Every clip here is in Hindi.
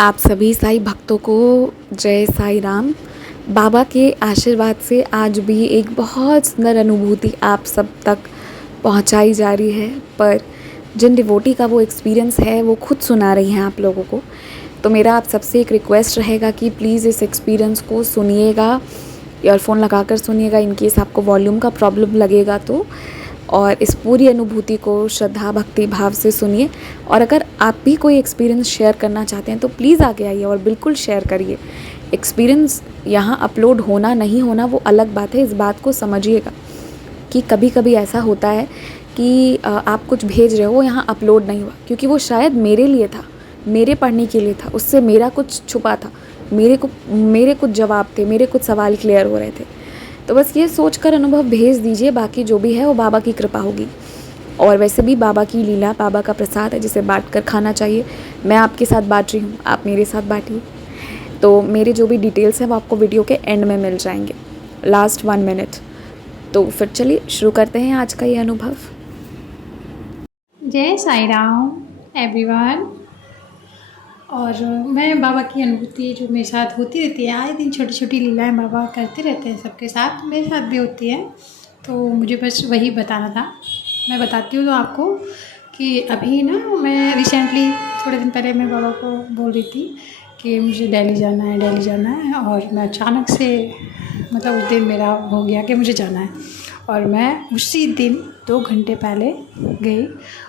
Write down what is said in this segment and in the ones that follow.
आप सभी साईं भक्तों को जय साईं राम। बाबा के आशीर्वाद से आज भी एक बहुत सुंदर अनुभूति आप सब तक पहुंचाई जा रही है, पर जिन डिवोटी का वो एक्सपीरियंस है वो खुद सुना रही हैं आप लोगों को। तो मेरा आप सबसे एक रिक्वेस्ट रहेगा कि प्लीज़ इस एक्सपीरियंस को सुनिएगा, ईयरफोन लगाकर सुनिएगा इन केस आपको वॉल्यूम का प्रॉब्लम लगेगा तो, और इस पूरी अनुभूति को श्रद्धा भक्ति भाव से सुनिए। और अगर आप भी कोई एक्सपीरियंस शेयर करना चाहते हैं तो प्लीज़ आगे आइए और बिल्कुल शेयर करिए। एक्सपीरियंस यहाँ अपलोड होना नहीं होना वो अलग बात है, इस बात को समझिएगा कि कभी कभी ऐसा होता है कि आप कुछ भेज रहे हो वो यहाँ अपलोड नहीं हुआ क्योंकि वो शायद मेरे लिए था, मेरे पढ़ने के लिए था, उससे मेरा कुछ छुपा था, मेरे कुछ जवाब थे, मेरे कुछ सवाल क्लियर हो रहे थे। तो बस ये सोचकर अनुभव भेज दीजिए, बाकी जो भी है वो बाबा की कृपा होगी। और वैसे भी बाबा की लीला, बाबा का प्रसाद है जिसे बांट कर खाना चाहिए। मैं आपके साथ बांट रही हूँ, आप मेरे साथ बांटिए। तो मेरे जो भी डिटेल्स हैं वो आपको वीडियो के एंड में मिल जाएंगे, लास्ट 1 मिनट। तो फिर चलिए शुरू करते हैं आज का ये अनुभव। जय साईं राम एवरीवन। और मैं बाबा की अनुभूति जो मेरे साथ होती रहती है, आए दिन छोटी छोटी लीलाएं बाबा करते रहते हैं सबके साथ, मेरे साथ भी होती है। तो मुझे बस वही बताना था, मैं बताती हूँ तो आपको कि अभी ना मैं रिसेंटली थोड़े दिन पहले मैं बाबा को बोल रही थी कि मुझे दिल्ली जाना है, दिल्ली जाना है। और मैं अचानक से मतलब उस दिन मेरा हो गया कि मुझे जाना है, और मैं उसी दिन 2 घंटे पहले गई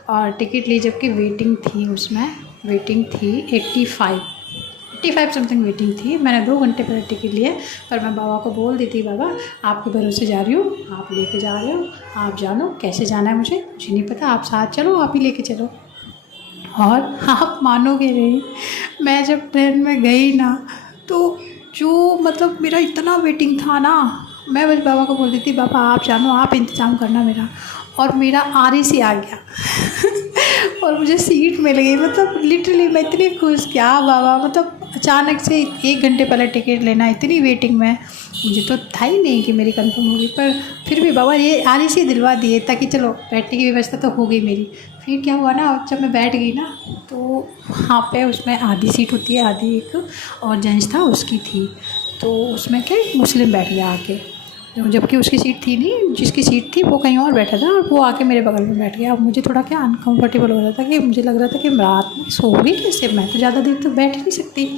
और टिकट ली, जबकि वेटिंग थी, उसमें वेटिंग थी 85 समथिंग वेटिंग थी। मैंने 2 घंटे पहले टिकट लिए, पर मैं बाबा को बोल दी थी बाबा आपके भरोसे जा रही हूँ, आप लेके जा रहे हो, आप जानो कैसे जाना है, मुझे नहीं पता, आप साथ चलो, आप ही लेके चलो। और आप मानोगे नहीं, मैं जब ट्रेन में गई ना तो जो मतलब मेरा इतना वेटिंग था ना, मैं बस बाबा को बोल दी थी बाबा आप जानो, आप इंतज़ाम करना मेरा, और मेरा RAC आ गया और मुझे सीट मिल गई। मतलब लिटरली मैं इतनी खुश, क्या बाबा, मतलब अचानक से 1 घंटे पहले टिकट लेना, इतनी वेटिंग में, मुझे तो था ही नहीं कि मेरी कंफर्म होगी, पर फिर भी बाबा ये RAC दिलवा दिए ताकि चलो बैठने की व्यवस्था तो हो गई मेरी। फिर क्या हुआ ना, जब मैं बैठ गई ना तो वहाँ पे उसमें आधी सीट होती है, आधी एक और जेंट्स था उसकी थी, तो उसमें क्या एक मुस्लिम बैठ गया आके, जबकि उसकी सीट थी नहीं, जिसकी सीट थी वो कहीं और बैठा था और वो आके मेरे बगल में बैठ गया। अब मुझे थोड़ा क्या अनकंफर्टेबल हो रहा था कि मुझे लग रहा था कि रात में सोऊंगी कैसे, मैं तो ज़्यादा देर तक बैठ ही नहीं सकती,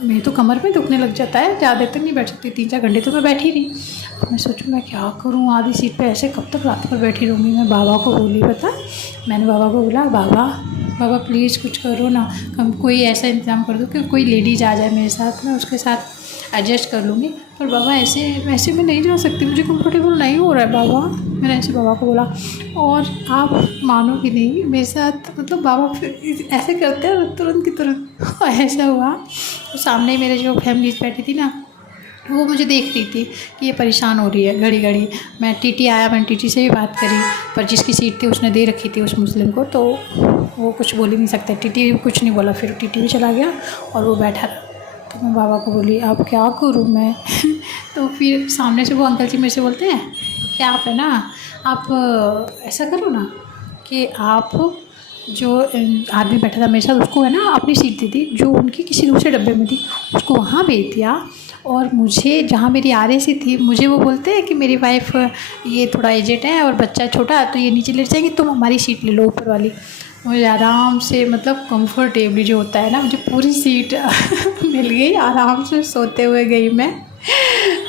मेरी तो कमर में दुखने लग जाता है, ज़्यादा देर तक नहीं बैठ सकती, 3-4 घंटे तो मैं बैठी नहीं। अब मैं सोचूं मैं क्या करूं, आधी सीट पे ऐसे कब तक रात भर बैठी रहूँगी। मैं बाबा को बोली, पता, मैंने बाबा को बोला बाबा बाबा प्लीज़ कुछ करो ना, कम कोई ऐसा इंतज़ाम कर दो कि कोई लेडीज़ आ जाए मेरे साथ, मैं उसके साथ एडजस्ट कर लूँगी। पर बाबा ऐसे मैं नहीं जा सकती, मुझे कंफर्टेबल नहीं हो रहा है बाबा, मैंने ऐसे बाबा को बोला। और आप मानोगे नहीं, मेरे साथ मतलब बाबा फिर ऐसे करते हैं तुरंत की तुरंत ऐसा हुआ। तो सामने मेरे जो फैमिलीज बैठी थी ना, वो मुझे देख रही थी कि ये परेशान हो रही है घड़ी घड़ी। मैं TT आया, मैंने TT से भी बात करी, पर जिसकी सीट थी उसने दे रखी थी उस मुस्लिम को, तो वो कुछ बोल ही नहीं सकते, TT कुछ नहीं बोला। फिर TT भी चला गया और वो बैठा रहा। तो मैं बाबा को बोली अब क्या करूँ मैं तो फिर सामने से वो अंकल जी मेरे से बोलते हैं कि आप है ना, आप ऐसा करो ना कि आप जो आदमी बैठा था मेरे साथ उसको है ना अपनी सीट दी थी, जो उनकी किसी दूसरे डब्बे में थी उसको वहाँ भेज दिया, और मुझे जहाँ मेरी RAC थी, मुझे वो बोलते हैं कि मेरी वाइफ ये थोड़ा एजेड है और बच्चा छोटा है तो ये नीचे लेट जाएंगे, तुम हमारी सीट ले लो ऊपर वाली। मुझे आराम से मतलब कंफर्टेबली जो होता है ना, मुझे पूरी सीट मिल गई, आराम से सोते हुए गई मैं।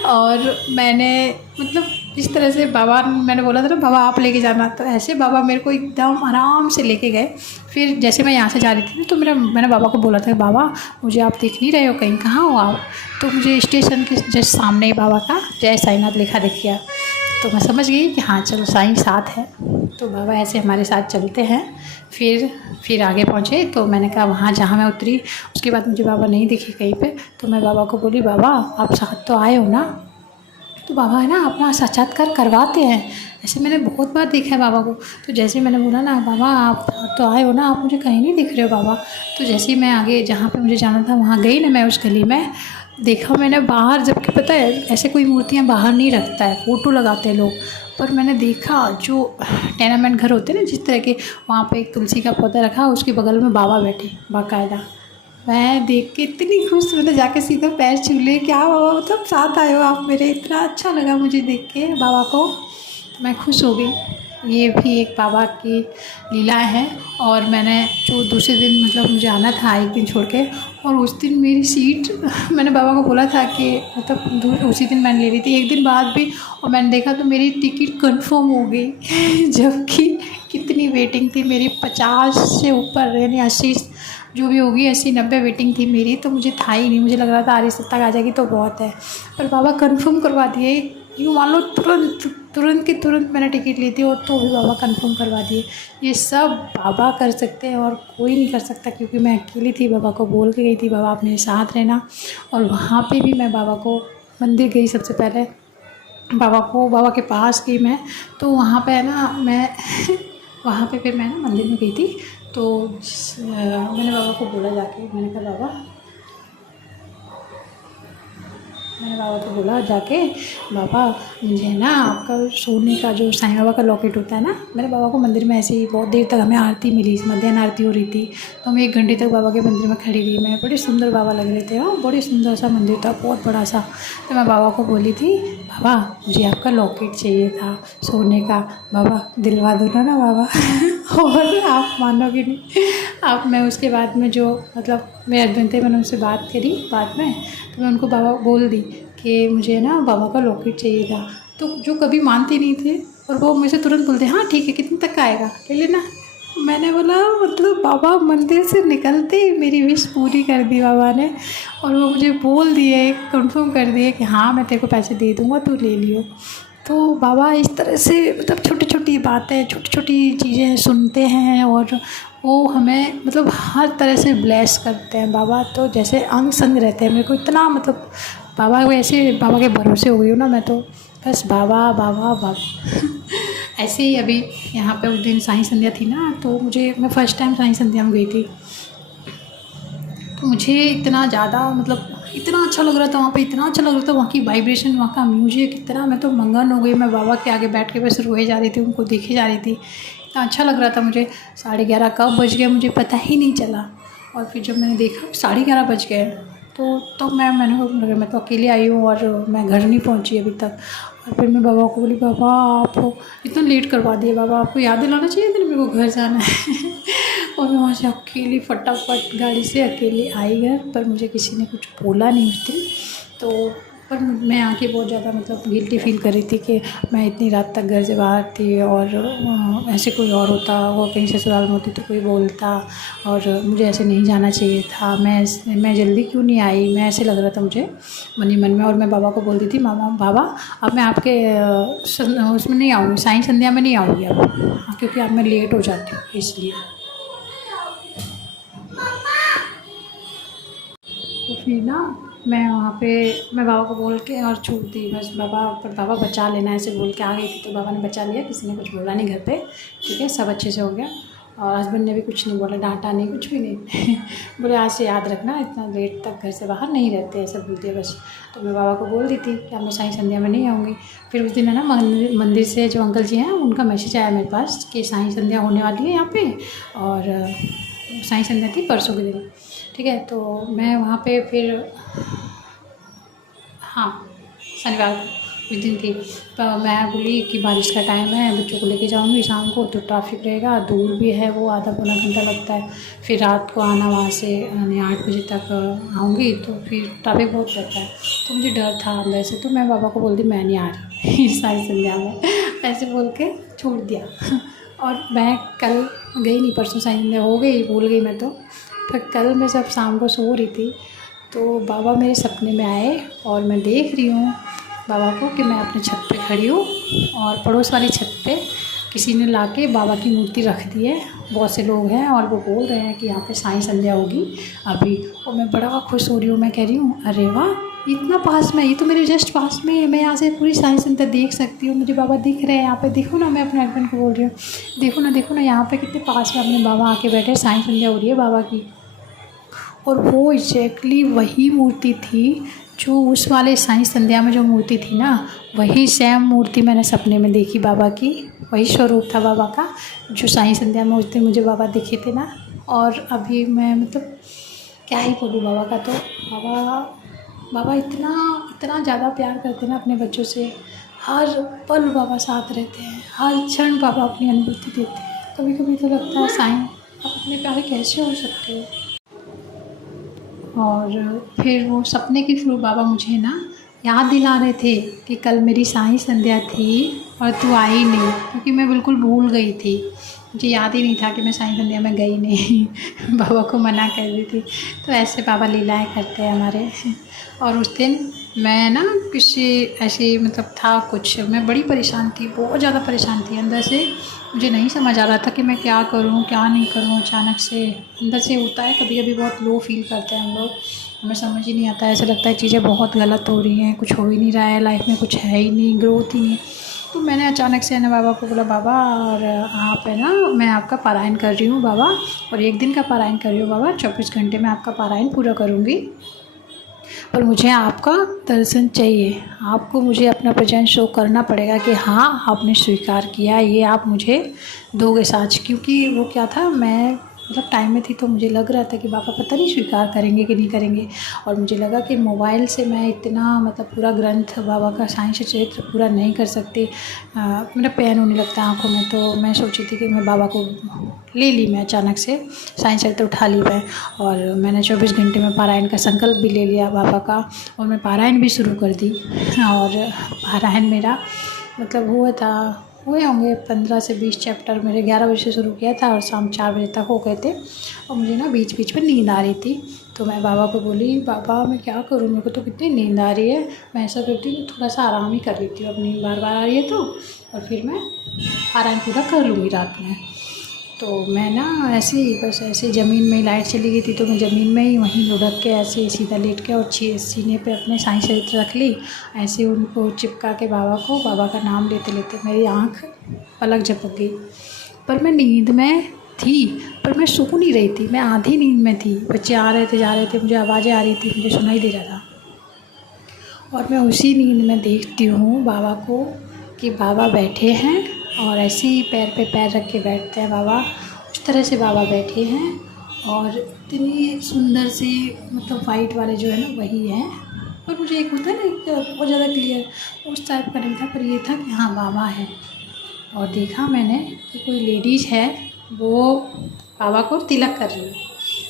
और मैंने मतलब इस तरह से बाबा, मैंने बोला था ना बाबा आप लेके जाना, तो ऐसे बाबा मेरे को एकदम आराम से लेके गए। फिर जैसे मैं यहाँ से जा रही थी तो मैंने बाबा को बोला था बाबा मुझे आप देख नहीं रहे हो कहीं, कहाँ हो आप, तो मुझे स्टेशन के जस्ट सामने ही बाबा का जय साईनाथ लिखा दिख गया। तो मैं समझ गई कि हाँ चलो साईं साथ है, तो बाबा ऐसे हमारे साथ चलते हैं। फिर आगे पहुँचे तो मैंने कहा वहाँ जहाँ मैं उतरी उसके बाद मुझे बाबा नहीं दिखे कहीं पे, तो मैं बाबा को बोली बाबा आप साथ तो आए हो ना, तो बाबा है ना अपना साक्षात्कार करवाते हैं, ऐसे मैंने बहुत बार देखा है बाबा को। तो जैसे मैंने बोला ना बाबा आप तो आए हो ना, आप मुझे कहीं नहीं दिख रहे हो बाबा, तो जैसे ही मैं आगे जहाँ पे मुझे जाना था वहाँ गई ना, मैं उस गली में देखा मैंने बाहर, जबकि पता है ऐसे कोई मूर्तियाँ बाहर नहीं रखता है, फ़ोटो लगाते हैं लोग, पर मैंने देखा जो टेनामेंट घर होते हैं ना जिस तरह के, वहाँ पे एक तुलसी का पौधा रखा, उसके बगल में बाबा बैठे बाकायदा। मैं देख के इतनी खुश, मतलब जाके सीधा पैर छू ले, क्या बाबा मतलब साथ आए हो आप मेरे, इतना अच्छा लगा मुझे देख के बाबा को, मैं खुश हो गई। ये भी एक बाबा की लीला है। और मैंने जो दूसरे दिन मतलब मुझे आना था एक दिन छोड़ के, और उस दिन मेरी सीट मैंने बाबा को बोला था कि मतलब उसी दिन मैंने ले ली थी, एक दिन बाद भी, और मैंने देखा तो मेरी टिकट कंफर्म हो गई जबकि कितनी वेटिंग थी मेरी, 50 से ऊपर, यानी 80 जो भी होगी, 80-90 वेटिंग थी मेरी, तो मुझे था ही नहीं, मुझे लग रहा था आरी तक आ जाएगी तो बहुत है, पर बाबा कंफर्म करवा दिए। यूँ मान लो तुरंत की तुरंत मैंने टिकट ली थी, और तो भी बाबा कंफर्म करवा दिए। ये सब बाबा कर सकते हैं और कोई नहीं कर सकता, क्योंकि मैं अकेली थी, बाबा को बोल के गई थी बाबा आप मेरे साथ रहना। और वहाँ पे भी मैं बाबा को, मंदिर गई सबसे पहले, बाबा के पास गई मैं, तो वहाँ पे है ना मैं वहाँ पे फिर मैं ना मंदिर में गई थी, तो मैंने बाबा को बोला जाके, मैंने कहा जाके, बाबा मुझे ना आपका सोने का जो साईं बाबा का लॉकेट होता है ना, मेरे बाबा को मंदिर में ऐसे ही बहुत देर तक हमें आरती मिली, मध्याह्न आरती हो रही थी, तो हम 1 घंटे तक बाबा के मंदिर में खड़ी रही मैं, बड़े सुंदर बाबा लग रहे थे, हाँ बड़े सुंदर सा मंदिर था, बहुत बड़ा सा। तो मैं बाबा को बोली थी, बाबा मुझे आपका लॉकेट चाहिए था सोने का, बाबा दिलवा दो ना बाबा और आप मानोगे नहीं, आप, मैं उसके बाद में जो मतलब मेरे हस्बैंड थे, मैंने उनसे बात करी बाद में, तो मैं उनको बाबा बोल दी कि मुझे ना बाबा का लॉकेट चाहिए था, तो जो कभी मानते नहीं थे, और वो मुझे तुरंत बोलते हाँ ठीक है, कितने तक का आएगा, ले लेना। मैंने बोला मतलब बाबा मंदिर से निकलते ही मेरी विश पूरी कर दी बाबा ने, और वो मुझे बोल दिए, कंफर्म कर दिए कि हाँ मैं तेरे को पैसे दे दूँगा, तू ले लियो। तो बाबा इस तरह से मतलब छोटी छोटी बातें, छोटी छोटी चीज़ें सुनते हैं, और वो हमें मतलब हर तरह से ब्लेस करते हैं। बाबा तो जैसे अंग संग रहते हैं मेरे को, इतना मतलब बाबा को ऐसे, बाबा के भरोसे हो गई हूँ ना मैं तो, बस बाबा बाबा बाबा ऐसे ही अभी यहाँ पे उस दिन साईं संध्या थी ना, तो मैं फ़र्स्ट टाइम साईं संध्या में गई थी, तो मुझे इतना ज़्यादा मतलब इतना अच्छा लग रहा था वहाँ पे, इतना अच्छा लग रहा था, वहाँ की वाइब्रेशन, वहाँ का म्यूजिक, इतना मैं तो मगन हो गई, मैं बाबा के आगे बैठ के बस रोए जा रही थी, उनको देखे जा रही थी, इतना अच्छा लग रहा था मुझे। 11:30 कब बज गए मुझे पता ही नहीं चला, और फिर जब मैंने देखा 11:30 बज गए, तो मैं तो अकेले आई हूँ और मैं घर नहीं पहुँची अभी तक। और फिर मैं बाबा को बोली, बाबा आप इतना लेट करवा दिए, बाबा आपको याद दिलाना चाहिए था मेरे को घर जाना है और मैं वहाँ से अकेली फटाफट गाड़ी से अकेले आई घर, पर मुझे किसी ने कुछ बोला नहीं उस दिन। तो पर मैं आके बहुत ज़्यादा मतलब गिल्टी फील कर रही थी कि मैं इतनी रात तक घर से बाहर थी, और ऐसे कोई और होता, वो कहीं ससुराल में होती तो कोई बोलता, और मुझे ऐसे नहीं जाना चाहिए था, मैं जल्दी क्यों नहीं आई, मैं ऐसे लग रहा था मुझे मन ही मन में। और मैं बाबा को बोलती थी, बाबा अब मैं आपके उसमें नहीं आऊँगी, साईं संध्या में नहीं आऊँगी अब, क्योंकि अब मैं लेट हो जाती हूँ इसलिए। तो फिर ना मैं बाबा को बोल के और छूट दी बस, बाबा बचा लेना ऐसे बोल के आ गई थी, तो बाबा ने बचा लिया, किसी ने कुछ बोला नहीं घर पे, ठीक है सब अच्छे से हो गया। और हस्बैंड ने भी कुछ नहीं बोला, डांटा नहीं, कुछ भी नहीं बोले आज से याद रखना इतना लेट तक घर से बाहर नहीं रहते, ऐसा बोलती है बस। तो मैं बाबा को बोल दी थी कि अब मैं साईं संध्या में नहीं आऊँगी। फिर उस दिन है ना मंदिर से जो अंकल जी हैं उनका मैसेज आया मेरे पास कि साईं संध्या होने वाली है यहाँ पे, और साईं संध्या थी परसों के दिन, ठीक है। तो मैं वहाँ पे फिर हाँ शनिवार उस दिन थी, तो मैं बोली कि बारिश का टाइम है, बच्चों को लेके जाऊँगी शाम को, तो ट्रैफिक रहेगा, दूर भी है वो, आधा पौना घंटा लगता है, फिर रात को आना वहाँ से, यानी 8 बजे तक आऊँगी, तो फिर ट्रैफिक बहुत रहता है, तो मुझे डर था अंदर से। तो मैं बाबा को बोल दी मैं नहीं आ रही साईं संध्या में, ऐसे बोल के छोड़ दिया और मैं कल गई नहीं, परसों साईं संध्या हो गई, भूल गई मैं तो। फिर कल मैं जब शाम को सो रही थी, तो बाबा मेरे सपने में आए, और मैं देख रही हूँ बाबा को कि मैं अपने छत पे खड़ी हूँ, और पड़ोस वाली छत पे किसी ने लाके बाबा की मूर्ति रख दी है, बहुत से लोग हैं, और वो बोल रहे हैं कि यहाँ पे साईं संध्या होगी अभी। और मैं बड़ा खुश हो रही हूँ, मैं कह रही हूँ अरे वाह इतना पास में, ये तो मेरे जस्ट पास में है, मैं यहाँ से पूरी साईं संध्या देख सकती हूँ, मुझे बाबा दिख रहे हैं यहाँ पे, देखो ना। मैं अपने हस्बैंड को बोल रही हूँ देखो ना यहाँ पे कितने पास में अपने बाबा आके बैठे, साईं संध्या हो रही है बाबा की। और वो एग्जैक्टली वही मूर्ति थी जो उस वाले साईं संध्या में जो मूर्ति थी ना, वही सेम मूर्ति मैंने सपने में देखी बाबा की, वही स्वरूप था बाबा का जो साईं संध्या में उस दिन मुझे बाबा दिखे थे ना। और अभी मैं मतलब क्या ही बोलूँ बाबा का। तो बाबा इतना इतना ज़्यादा प्यार करते हैं ना अपने बच्चों से। हर पल बाबा साथ रहते हैं, हर क्षण बाबा अपनी अनुभूति देते हैं। कभी कभी तो लगता है साईं आप इतने प्यारे कैसे हो सकते हो। और फिर वो सपने के थ्रू बाबा मुझे ना याद दिला रहे थे कि कल मेरी साईं संध्या थी और तू आई नहीं, क्योंकि मैं बिल्कुल भूल गई थी। मुझे याद ही नहीं था कि मैं साईं संध्या में गई नहीं बाबा को मना कर दी थी। तो ऐसे बाबा लीलाएं करते हैं हमारे। और उस दिन मैं ना किसी ऐसी मतलब था कुछ, मैं बड़ी परेशान थी, बहुत ज़्यादा परेशान थी अंदर से। मुझे नहीं समझ आ रहा था कि मैं क्या करूं क्या नहीं करूं। अचानक से अंदर से होता है कभी कभी, बहुत लो फील करते हैं हम लोग, हमें समझ ही नहीं आता है। ऐसा लगता है चीज़ें बहुत गलत हो रही हैं, कुछ हो ही नहीं रहा है लाइफ में, कुछ है ही नहीं, ग्रोथ ही नहीं। तो मैंने अचानक से ना बाबा को बोला, बाबा और आप है ना, मैं आपका पारायण कर रही हूँ बाबा, और एक दिन का पारायण कर रही हूँ बाबा, 24 घंटे में आपका पारायण पूरा करूँगी, पर मुझे आपका दर्शन चाहिए। आपको मुझे अपना प्रेजेंस शो करना पड़ेगा कि हाँ आपने स्वीकार किया, ये आप मुझे दोगे साच। क्योंकि वो क्या था, मैं मतलब टाइम में थी तो मुझे लग रहा था कि बाबा पता नहीं स्वीकार करेंगे कि नहीं करेंगे। और मुझे लगा कि मोबाइल से मैं इतना मतलब पूरा ग्रंथ बाबा का साईं चरित्र पूरा नहीं कर सकती। मेरा पेन होने लगता है आँखों में। तो मैं सोची थी कि मैं बाबा को ले ली, मैं अचानक से साईं चरित्र उठा ली मैं, और मैंने 24 घंटे में पारायण का संकल्प भी ले लिया बाबा का, और मैं पारायण भी शुरू कर दी। और पारायण मेरा मतलब हुए होंगे 15 से 20 चैप्टर मेरे 11 बजे से शुरू किया था और शाम 4 बजे तक हो गए थे। और मुझे ना बीच बीच में नींद आ रही थी। तो मैं बाबा को बोली, बाबा मैं क्या करूँ, मेरे को तो कितनी नींद आ रही है, मैं ऐसा करती हूँ थोड़ा सा आराम ही कर लेती हूँ, अब नींद बार बार आ रही है तो, और फिर मैं पारायण पूरा कर लूँगी रात में। तो मैं ना ऐसे ही बस ऐसे ज़मीन में लाइट चली गई थी तो मैं ज़मीन में ही वहीं लुढ़क के ऐसे सीधा लेट के और सीने पे अपने साईं चरित्र रख ली, ऐसे उनको चिपका के बाबा का नाम लेते लेते मेरी आँख पलक झपक गई। पर मैं नींद में थी, पर मैं सो नहीं रही थी, मैं आधी नींद में थी। बच्चे आ रहे थे जा रहे थे, मुझे आवाज़ें आ रही थी, मुझे सुनाई दे रहा था। और मैं उसी नींद में देखती हूँ बाबा को कि बाबा बैठे हैं और ऐसे ही पैर पे पैर रख के बैठते हैं बाबा, उस तरह से बाबा बैठे हैं। और इतनी सुंदर सी मतलब वाइट वाले जो है ना वही हैं। पर मुझे एक होता है ना एक बहुत ज़्यादा क्लियर उस टाइप का नहीं था, पर ये था कि हाँ बाबा है। और देखा मैंने कि कोई लेडीज़ है वो बाबा को तिलक कर रही है,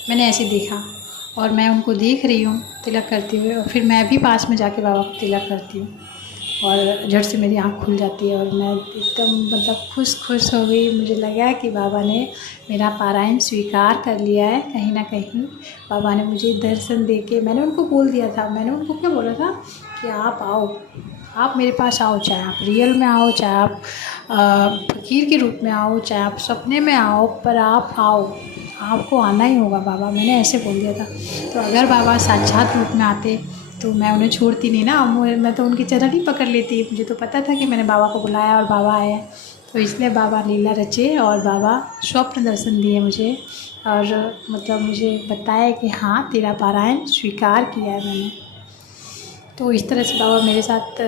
मैंने ऐसे देखा और मैं उनको देख रही हूँ तिलक करते हुए, और फिर मैं भी पास में जाके बाबा को तिलक करती हूँ और झट से मेरी आँख खुल जाती है और मैं एकदम मतलब खुश हो गई। मुझे लगा कि बाबा ने मेरा पारायण स्वीकार कर लिया है। कहीं ना कहीं बाबा ने मुझे दर्शन दे के, मैंने उनको बोल दिया था, मैंने उनको क्या बोला था कि आप आओ, आप मेरे पास आओ, चाहे आप रियल में आओ, चाहे आप फ़कीर के रूप में आओ, चाहे आप सपने में आओ, पर आप आओ, आपको आना ही होगा बाबा, मैंने ऐसे बोल दिया था। तो अगर बाबा साक्षात रूप में आते तो मैं उन्हें छोड़ती नहीं ना, मैं तो उनकी चरण ही पकड़ लेती। मुझे तो पता था कि मैंने बाबा को बुलाया और बाबा आए, तो इसलिए बाबा लीला रचे और बाबा स्वप्न दर्शन दिए मुझे और मतलब मुझे बताया कि हाँ तेरा पारायण स्वीकार किया है मैंने। तो इस तरह से बाबा मेरे साथ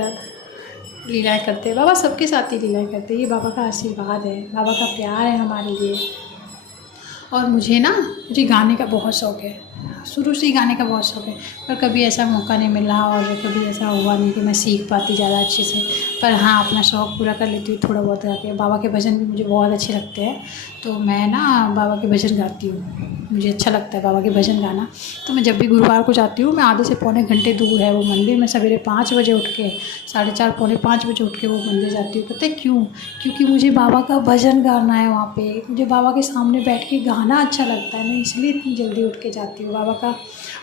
लीलाएँ करते हैं। बाबा सबके साथ ही लीलाएँ करते हैं, ये बाबा का आशीर्वाद है, बाबा का प्यार है हमारे लिए। और मुझे गाने का बहुत शौक़ है, शुरू से ही गाने का बहुत शौक़ है, पर कभी ऐसा मौका नहीं मिला और कभी ऐसा हुआ नहीं कि मैं सीख पाती ज़्यादा अच्छे से। पर हाँ अपना शौक़ पूरा कर लेती हूँ थोड़ा बहुत गा के। बाबा के भजन भी मुझे बहुत अच्छे लगते हैं, तो मैं ना बाबा के भजन गाती हूँ, मुझे अच्छा लगता है बाबा के भजन गाना। तो मैं जब भी गुरुवार को जाती हूँ, मैं आधे से पौने घंटे दूर है वो मंदिर, मैं सवेरे 5 बजे उठ के 4:30 पौने 5 बजे उठ के वो मंदिर जाती हूँ। पता है क्यों? क्योंकि मुझे बाबा का भजन गाना है वहाँ पे, मुझे बाबा के सामने बैठ के गाना अच्छा लगता है, मैं इसलिए इतनी जल्दी उठ के जाती हूँ। बाबा का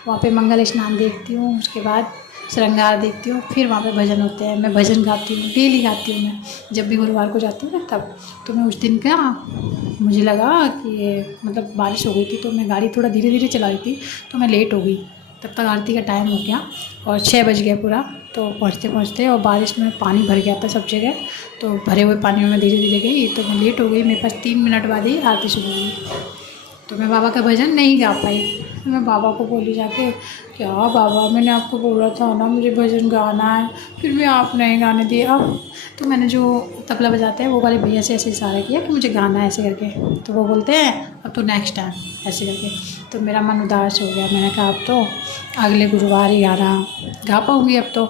वहाँ पे मंगल स्नान देखती हूँ, उसके बाद श्रृंगार देखती हूँ, फिर वहाँ पे भजन होते हैं, मैं भजन गाती हूँ, डेली गाती हूँ मैं जब भी गुरुवार को जाती हूँ ना तब। तो मैं उस दिन क्या मुझे लगा कि मतलब बारिश हो गई थी, तो मैं गाड़ी थोड़ा धीरे धीरे चला रही थी, तो मैं लेट हो गई। तब तक आरती का टाइम हो गया और 6 बज गया पूरा। तो पहुँचते और बारिश में पानी भर गया था सब जगह, तो भरे हुए पानी में मैं धीरे धीरे गई, तो मैं लेट हो गई। मेरे पास 3 मिनट बाद ही आरती शुरू हुई, तो मैं बाबा का भजन नहीं गा पाई। मैं बाबा को बोली जाके, क्या बाबा मैंने आपको बोला था ना मुझे भजन गाना है, फिर भी आप नहीं गाने दिए। अब तो मैंने जो तबला बजाते हैं वो वाले भैया से ऐसे इशारा किया कि मुझे गाना है ऐसे करके, तो वो बोलते हैं अब तो नेक्स्ट टाइम ऐसे करके। तो मेरा मन उदास हो गया, मैंने कहा अब तो अगले गुरुवार ही गाना गा पाऊँगी अब तो।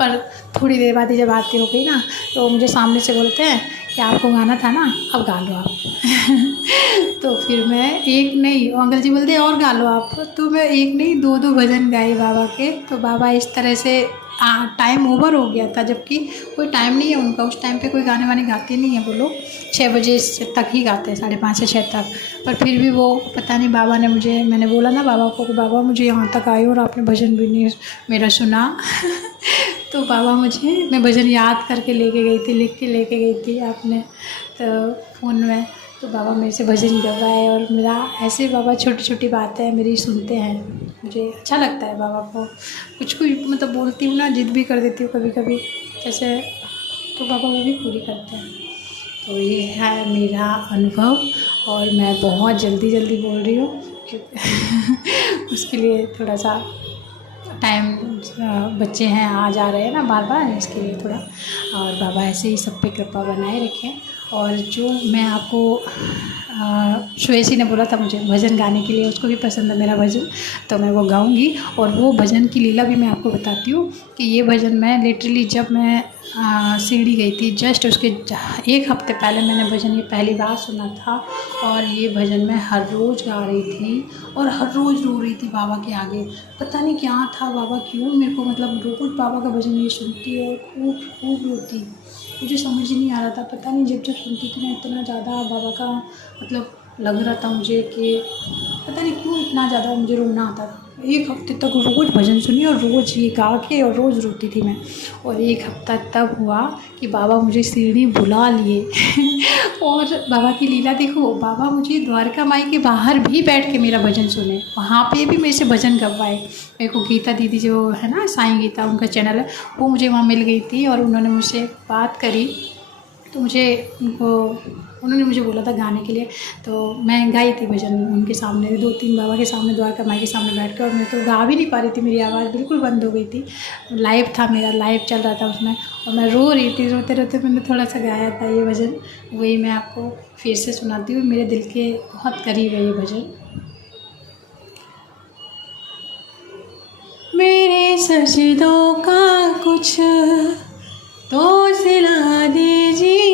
पर थोड़ी देर बाद ही जब आरती हो गई ना, तो मुझे सामने से बोलते हैं कि आपको गाना था ना, अब गा लो आप। तो फिर मैं एक नहीं, वो अंकल जी बोलते हैं और गा लो आप, तो मैं एक नहीं दो दो भजन गाए बाबा के। तो बाबा इस तरह से टाइम ओवर हो गया था, जबकि कोई टाइम नहीं है उनका, उस टाइम पे कोई गाने वाने गाते नहीं है वो लोग, 6 बजे तक ही गाते हैं, 5:30 से 6 तक। पर फिर भी वो पता नहीं बाबा ने मुझे, मैंने बोला ना बाबा को कि बाबा मुझे यहाँ तक आई और आपने भजन भी नहीं मेरा सुना। तो बाबा मुझे, मैं भजन याद करके लेके गई थी, लिख के लेके गई थी आपने तो फ़ोन में। तो बाबा मेरे से भजन गवाए और मेरा ऐसे बाबा छोटी छोटी बातें मेरी सुनते हैं, मुझे अच्छा लगता है बाबा को। कुछ मतलब बोलती हूँ ना, जिद भी कर देती हूँ कभी कभी जैसे, तो बाबा वो भी पूरी करते हैं। तो ये है मेरा अनुभव, और मैं बहुत जल्दी जल्दी बोल रही हूँ उसके लिए थोड़ा सा टाइम, बच्चे हैं आ जा रहे हैं ना बार बार, इसके लिए थोड़ा। और बाबा ऐसे ही सब पे कृपा बनाए रखें। और जो मैं आपको श्वेसी ने बोला था मुझे भजन गाने के लिए, उसको भी पसंद है मेरा भजन, तो मैं वो गाऊंगी। और वो भजन की लीला भी मैं आपको बताती हूँ कि ये भजन मैं लिटरली जब मैं शिरडी गई थी, जस्ट उसके 1 हफ्ते पहले मैंने भजन ये पहली बार सुना था। और ये भजन मैं हर रोज़ गा रही थी और हर रोज़ रो रही थी बाबा के आगे। पता नहीं क्या था, बाबा क्यों मेरे को, मतलब रोज़ बाबा का भजन ये सुनती और खूब खूब रोती, मुझे समझ ही नहीं आ रहा था। पता नहीं जब जब सुनती थी ना, इतना ज़्यादा बाबा का मतलब लग रहा था मुझे कि पता नहीं क्यों इतना ज़्यादा मुझे रोना आता था। 1 हफ्ते तक रोज़ भजन सुनी और रोज़ ये गा के और रोज़ रोती थी मैं। और 1 हफ्ता तब हुआ कि बाबा मुझे शिरडी बुला लिए। और बाबा की लीला देखो, बाबा मुझे द्वारका माई के बाहर भी बैठ के मेरा भजन सुने, वहाँ पे भी मेरे से भजन गवाए। मेरे को गीता दीदी जो है ना, साईं गीता उनका चैनल है, वो मुझे वहाँ मिल गई थी और उन्होंने मुझसे बात करी, तो उन्होंने मुझे बोला था गाने के लिए। तो मैं गाई थी भजन उनके सामने 2-3 बाबा के सामने, द्वारका माई के सामने बैठ कर। और मैं तो गा भी नहीं पा रही थी, मेरी आवाज़ बिल्कुल बंद हो गई थी। लाइव था मेरा, लाइव चल रहा था उसमें, और मैं रो रही थी। रोते रोते मैंने थोड़ा सा गाया था ये भजन, वही मैं आपको फिर से सुनाती हूँ। मेरे दिल के बहुत करीब है ये भजन। मेरे सजदों का कुछ तो सिला दीजिए,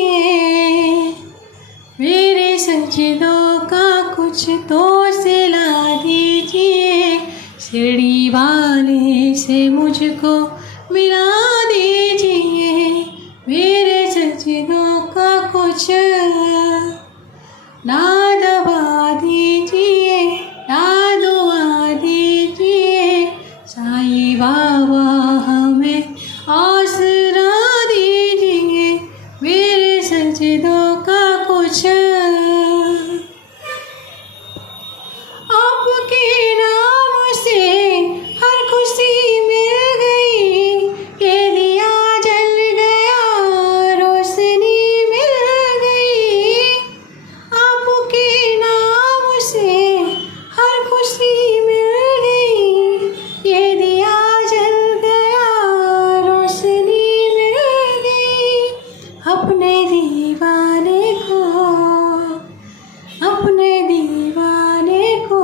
मेरे सजदों का कुछ तो सिला दीजिए, शिरडी वाले से मुझको मिला दीजिए, मेरे सजदों का कुछ ना दबा दीजिए, ना दुआ दीजिए, साईं बाबा हमें आसरा दीजिए, मेरे सजदों का कुछ। आपके नाम से हर खुशी मिल गई, ये दिया जल गया, रोशनी मिल गई। आपके नाम से हर खुशी मिल गई, ये दिया जल गया, रोशनी मिल गई। अपने दीवाने को, अपने दीवाने को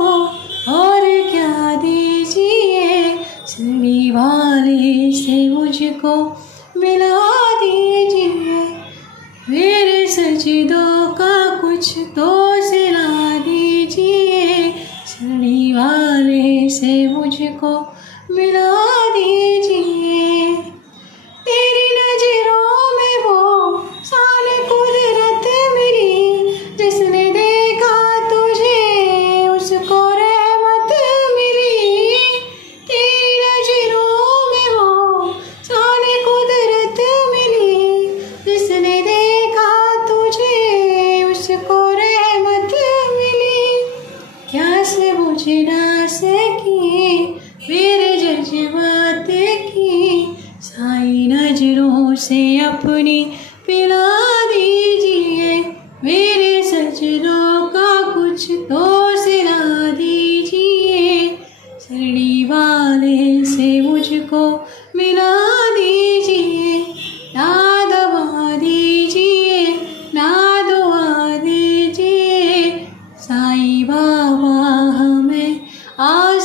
और क्या दीजिए, शिरडी वाले से मुझको मिला दीजिए, मेरे सजदों का कुछ तो सिला दीजिए, शिरडी वाले से मुझको मिला दीजिए। तेरी नजरों में वो शान कुदरत मिली, जिसने देखा तुझे उसको रहमत मिली। तेरी नजरों में वो शान कुदरत मिली, जिसने देखा तुझे उसको रहमत मिली। क्या से बुझ ना सकी मेरे जज्बात की, साईं नजरों से अपनी पिला दीजिए, मेरे सजदों का कुछ तो सिला दीजिए।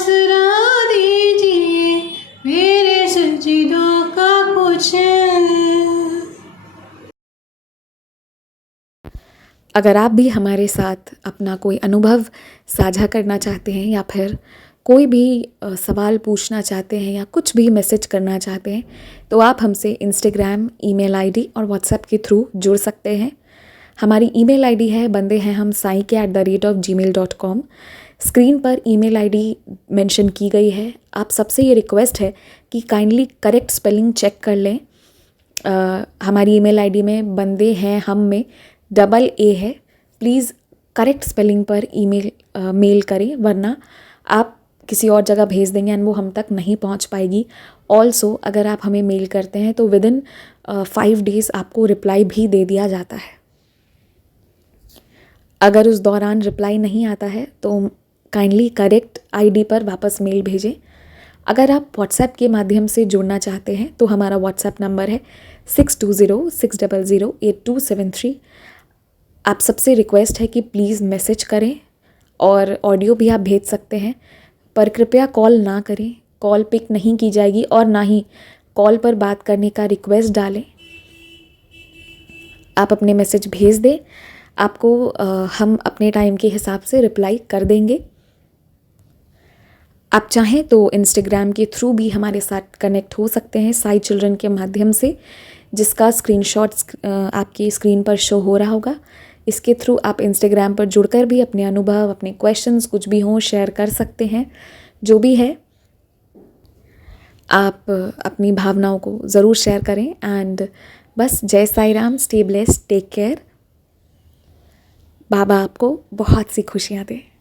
आसरा दीजिए मेरे सजदों का कुछ। अगर आप भी हमारे साथ अपना कोई अनुभव साझा करना चाहते हैं या फिर कोई भी सवाल पूछना चाहते हैं या कुछ भी मैसेज करना चाहते हैं तो आप हमसे इंस्टाग्राम, ईमेल आईडी और व्हाट्सएप के थ्रू जुड़ सकते हैं। हमारी ईमेल आईडी है बंदे हैं हम sai@gmail.com। स्क्रीन पर ईमेल आईडी मेंशन की गई है। आप सबसे ये रिक्वेस्ट है कि काइंडली करेक्ट स्पेलिंग चेक कर लें। हमारी ईमेल आईडी में बंदे हैं हम में AA है। प्लीज़ करेक्ट स्पेलिंग पर मेल करें, वरना आप किसी और जगह भेज देंगे एंड वो हम तक नहीं पहुंच पाएगी। ऑल्सो अगर आप हमें मेल करते हैं तो विदिन 5 डेज़ आपको रिप्लाई भी दे दिया जाता है। अगर उस दौरान रिप्लाई नहीं आता है तो काइंडली करेक्ट आईडी पर वापस मेल भेजें। अगर आप व्हाट्सएप के माध्यम से जुड़ना चाहते हैं तो हमारा व्हाट्सएप नंबर है 6206008273। आप सबसे रिक्वेस्ट है कि प्लीज़ मैसेज करें और ऑडियो भी आप भेज सकते हैं, पर कृपया कॉल ना करें। कॉल पिक नहीं की जाएगी और ना ही कॉल पर बात करने का रिक्वेस्ट डालें। आप अपने मैसेज भेज दें, आपको हम अपने टाइम के हिसाब से रिप्लाई कर देंगे। आप चाहें तो इंस्टाग्राम के थ्रू भी हमारे साथ कनेक्ट हो सकते हैं साई चिल्ड्रन के माध्यम से, जिसका स्क्रीनशॉट्स आपकी स्क्रीन पर शो हो रहा होगा। इसके थ्रू आप इंस्टाग्राम पर जुड़कर भी अपने अनुभव, अपने क्वेश्चंस कुछ भी हों शेयर कर सकते हैं। जो भी है आप अपनी भावनाओं को ज़रूर शेयर करें। एंड बस Jai Sai Ram, stay blessed, take care. बाबा आपको बहुत सी खुशियाँ दें।